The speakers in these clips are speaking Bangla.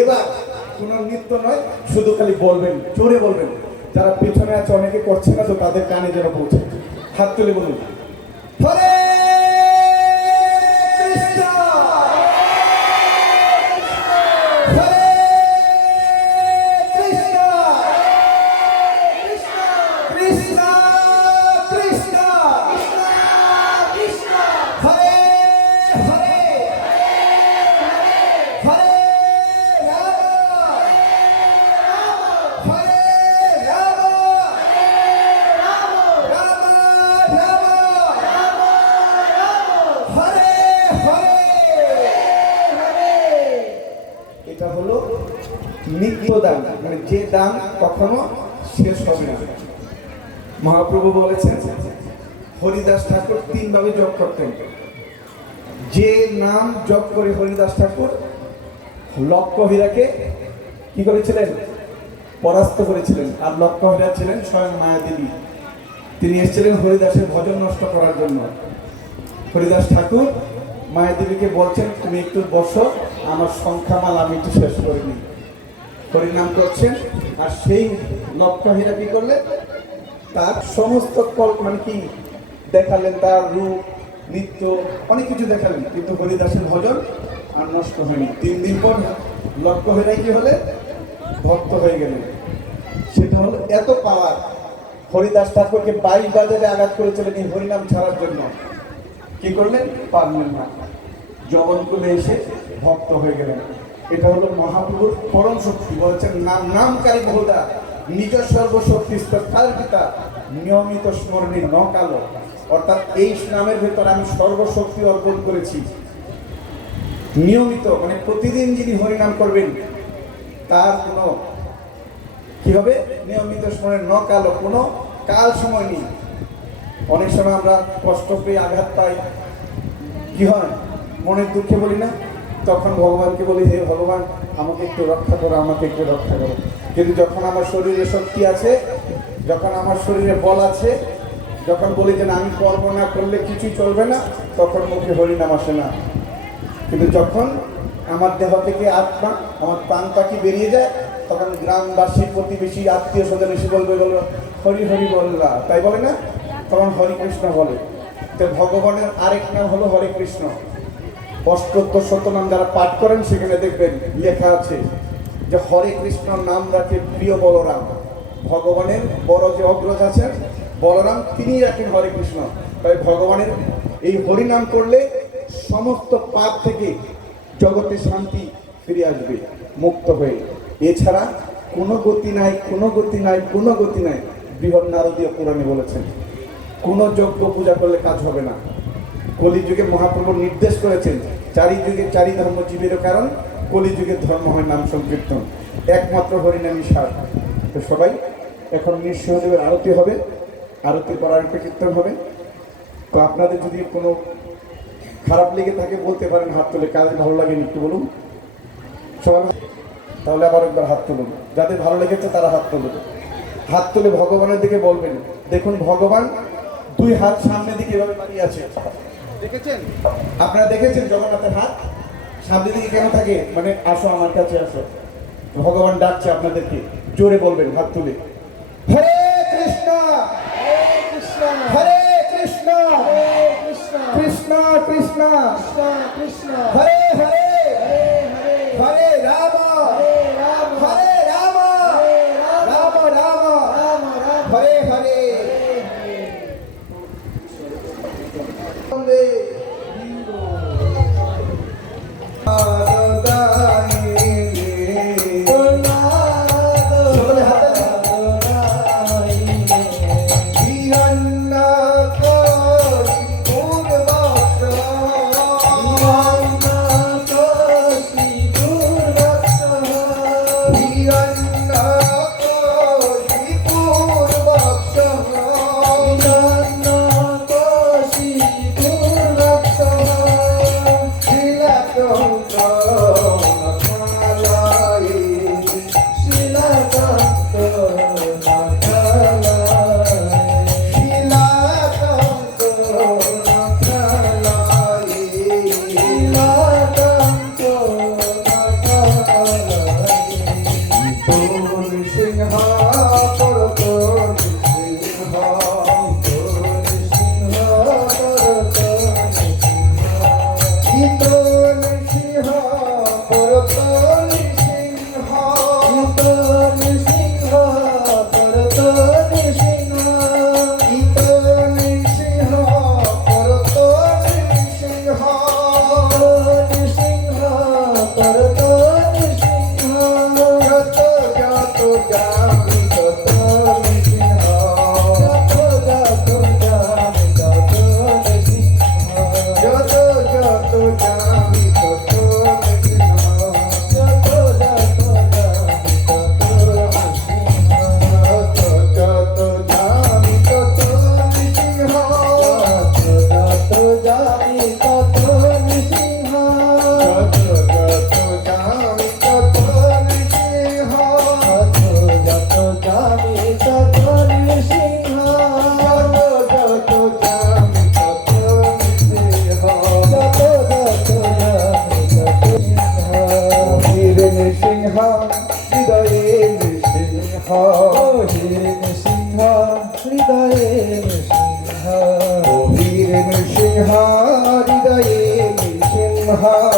এবার কোনো নৃত্য নয়, শুধু খালি বলবেন, জোরে বলবেন। যারা পেছনে আছে, অনেকে করছে না, তো তাদের কানে যেন পৌঁছে। হাত তুলে বলুন। ফলে কখনো শেষ হবে না। মহাপ্রভু বলেছেন, হরিদাস ঠাকুর তিনভাবে জপ করতেন। যে নাম জপ করে হরিদাস ঠাকুর লক্ষ্য হীরাকে কি করেছিলেন? পরাস্ত করেছিলেন। আর লক্ষ্য হীরা ছিলেন স্বয়ং মায়াদেবী। তিনি এসেছিলেন হরিদাসের ভজন নষ্ট করার জন্য। হরিদাস ঠাকুর মায়াদেবীকে বলছেন, তুমি একটু বসো, আমার সংখ্যামাল আমি একটু শেষ করে নিই। হরিনাম করছেন, আর সেই লক্ষ্য হীরা কি করলেন? তার সমস্ত মানে কি, দেখালেন তার রূপ, নৃত্য, অনেক কিছু দেখালেন, কিন্তু হরিদাসের ভজন আর নষ্ট হয়নি। তিন দিন পর লক্ষ্য হয়ে কি হলে ভক্ত হয়ে গেলেন। সেটা হলো এত পাওয়ার। হরিদাস ঠাকুরকে বাইশ বাজারে আঘাত করেছিলেন এই হরিনাম ছাড়ার জন্য। কি করলেন? পারলেন না। জগৎকুলে এসে ভক্ত হয়ে গেলেন। এটা হলো মহাপ্রভুর পরম শক্তি, বলছেন, নাম, নামকারী বহুদা নিজ সর্বশক্তি স্তর পিতা, নিয়মিত স্মরণে ন কালো অর্থাৎ এই নামের ভেতর আমি সর্বশক্তি অর্পণ করেছি। নিয়মিত মানে প্রতিদিন যিনি হরিনাম করবেন, তার কোনো কি হবে নিয়মিত স্মরণে ন কালো কোনো কাল সময় নেই। অনেক সময় আমরা কষ্ট পেয়ে আঘাত পাই। কি হয়? মনের দুঃখে বলি না? তখন ভগবানকে বলি, হে ভগবান, আমাকে একটু রক্ষা করো, আমাকে একটু রক্ষা করো। কিন্তু যখন আমার শরীরে শক্তি আছে, যখন আমার শরীরে বল আছে, যখন বলি যে, না, আমি কর্ম না করলে কিছুই চলবে না, তখন মুখে হরিনাম আসে না। কিন্তু যখন আমার দেহ থেকে আত্মা, আমার প্রাণ পাখি বেরিয়ে যায়, তখন গ্রামবাসী, প্রতিবেশী, আত্মীয় স্বজন এসে বলবে, বলো, হরি হরি বললা তাই বলে না? তখন হরি কৃষ্ণ বলে। তো ভগবানের আরেক নাম হলো হরে কৃষ্ণ। অষ্টোত্তর শতনাম যারা পাঠ করেন, সেখানে দেখবেন লেখা আছে যে হরে কৃষ্ণ নাম রাখে প্রিয় বলরাম। ভগবানের বড় যে অগ্রজ আছেন, বলরাম, তিনিই রাখেন হরে কৃষ্ণ। তাই ভগবানের এই হরিনাম করলে সমস্ত পাপ থেকে জগতে শান্তি ফিরে আসবে, মুক্ত হয়ে। এছাড়া কোনো গতি নাই, কোনো গতি নাই, কোনো গতি নাই, বৃহৎ নারদীয় পুরাণে বলেছেন, কোনো যজ্ঞ পূজা করলে কাজ হবে না। কলিযুগে মহাপ্রভু নির্দেশ করেছেন চারি যুগে চারি ধর্ম জীবের কারণ কলিযুগের ধর্ম হয় নাম সংকীর্তন। একমাত্র হরিনামী সার। তো সবাই, এখন নৃসিংহদেবের আরতি হবে, আরতি করার কীর্তন হবে। তো আপনাদের যদি কোনো খারাপ লেগে থাকে, বলতে পারেন হাত তুলে, কাজে ভালো লাগেনি, একটু বলুন। সবাই তাহলে আবার একবার হাত তুলুন। যাদের ভালো লেগেছে, তারা হাত তুলুন। হাত তুলে ভগবানের দিকে বলবেন। দেখুন, ভগবান দুই হাত সামনের দিকে এভাবে দাঁড়িয়ে আছে। দেখেছেন? আপনারা দেখেছেন জগন্নাথের হাত? সামনে দিকে কেন থাকে? মানে আসো আমার কাছে আসো। ভগবান ডাকছে আপনাদেরকে। জোরে বলবেন হাত তুলে। হরে কৃষ্ণ! হরে কৃষ্ণ! কৃষ্ণ! কৃষ্ণ! হরে হরে হরে! হৃদয়ে সিংহ কবির সিংহ হৃদয়ে সিংহা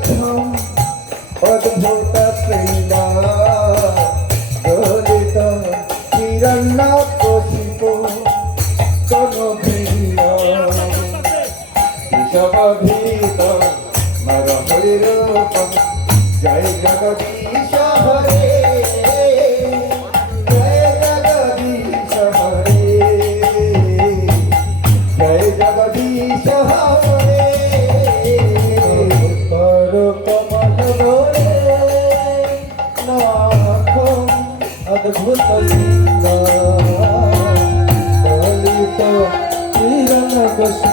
প্রথম অদ্ভুত প্রেমা দলিত কিরণ প্রসিত কোন ভিন্ন বিষম ভীত মর হরিরূপ জয় জগদীশ হরে জয় জগদীশ হরে Marcos.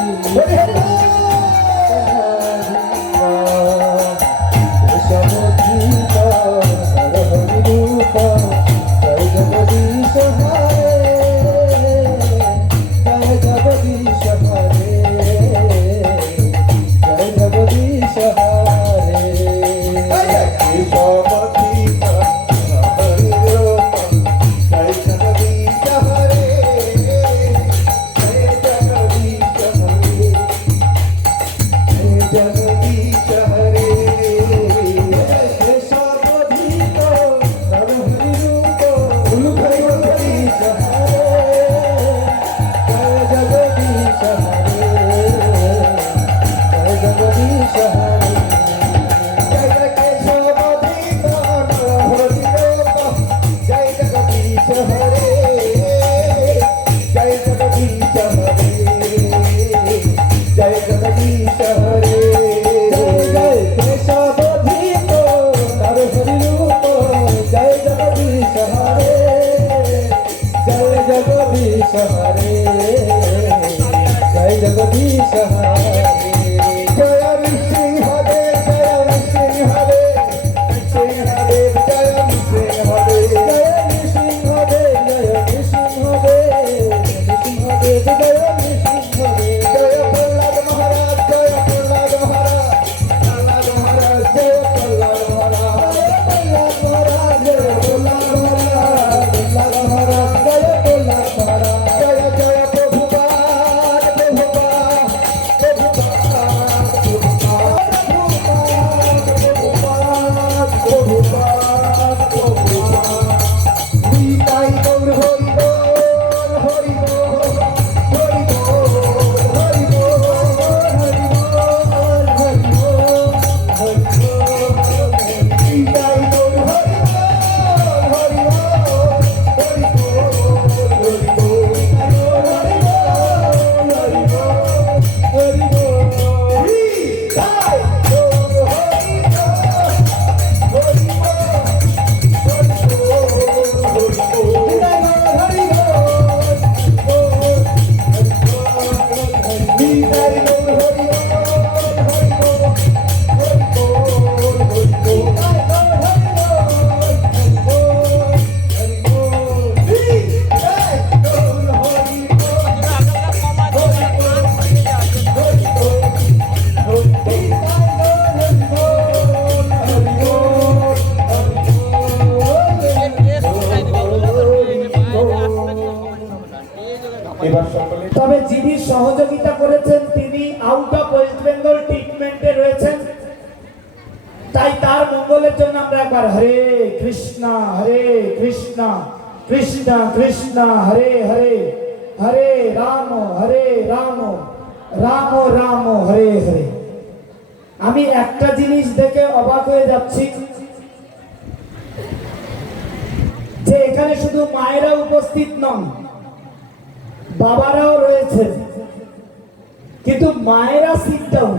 ಕಾರ್ಯಕ್ರಮ Oh. হরে কৃষ্ণ কৃষ্ণ কৃষ্ণ, হরে হরে হরে রাম হরে রাম রাম রাম, হরে হরে। আমি একটা জিনিস দেখে অবাক হয়ে যাচ্ছি। যে এখানে শুধু মায়েরা উপস্থিত নন, বাবারাও রয়েছে কিন্তু মায়েরা সিট ডাউন